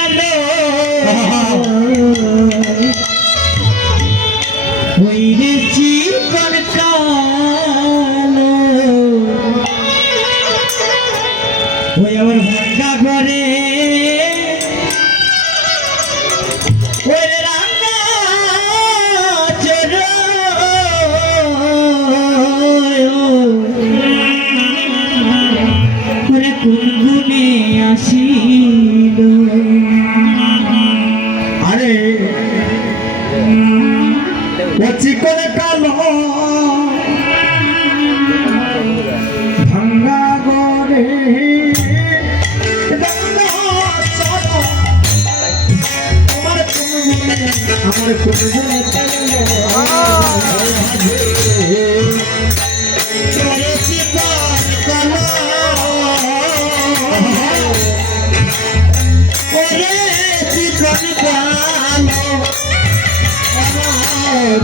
কালো ওই রে চিকন কালো ওই আমার ভাঙ্গা ঘরে ওই রান্না চোর ওরে কোন গুণে আসিল আরে ও চিকন কালো ভাঙ্গা গরে আমার কোন ওরে চিকন কালো ওরে চিকন কালো আমার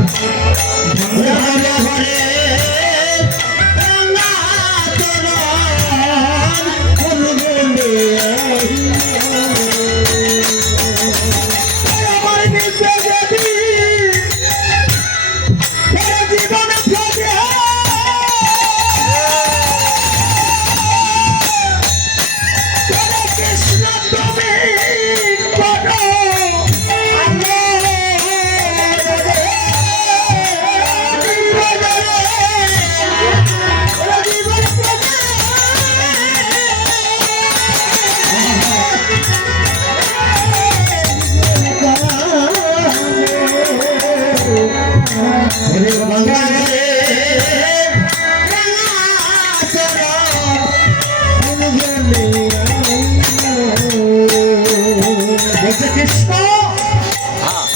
ভাঙ্গা ঘরে রান্না চোর কোন গুণে আমার নিচে যদি জীবন ফেলে কৃষ্ণ তুমি করো কৃষ্ণ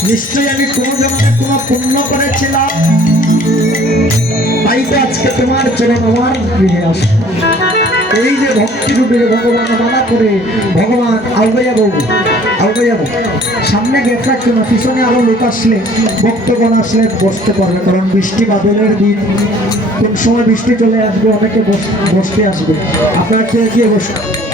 নিশ্চয়ই আমি কোনো জমানে কোনো পুণ্য করেছিলাম তাই তো আজকে তোমার চরণ আমার গৃহে আস এই যে ভক্তি রূপে ভগবান মানা করে ভগবান আলগাইয়াবো সামনে গেট রাখছো না পিছনে আরো লোক আসলে ভক্তগণ আসলে বসতে পারবে কারণ বৃষ্টি বাদলের দিন কোন সময় বৃষ্টি চলে আসবে অনেকে বসতে আসবে আপনারা কেউ গিয়ে বসবে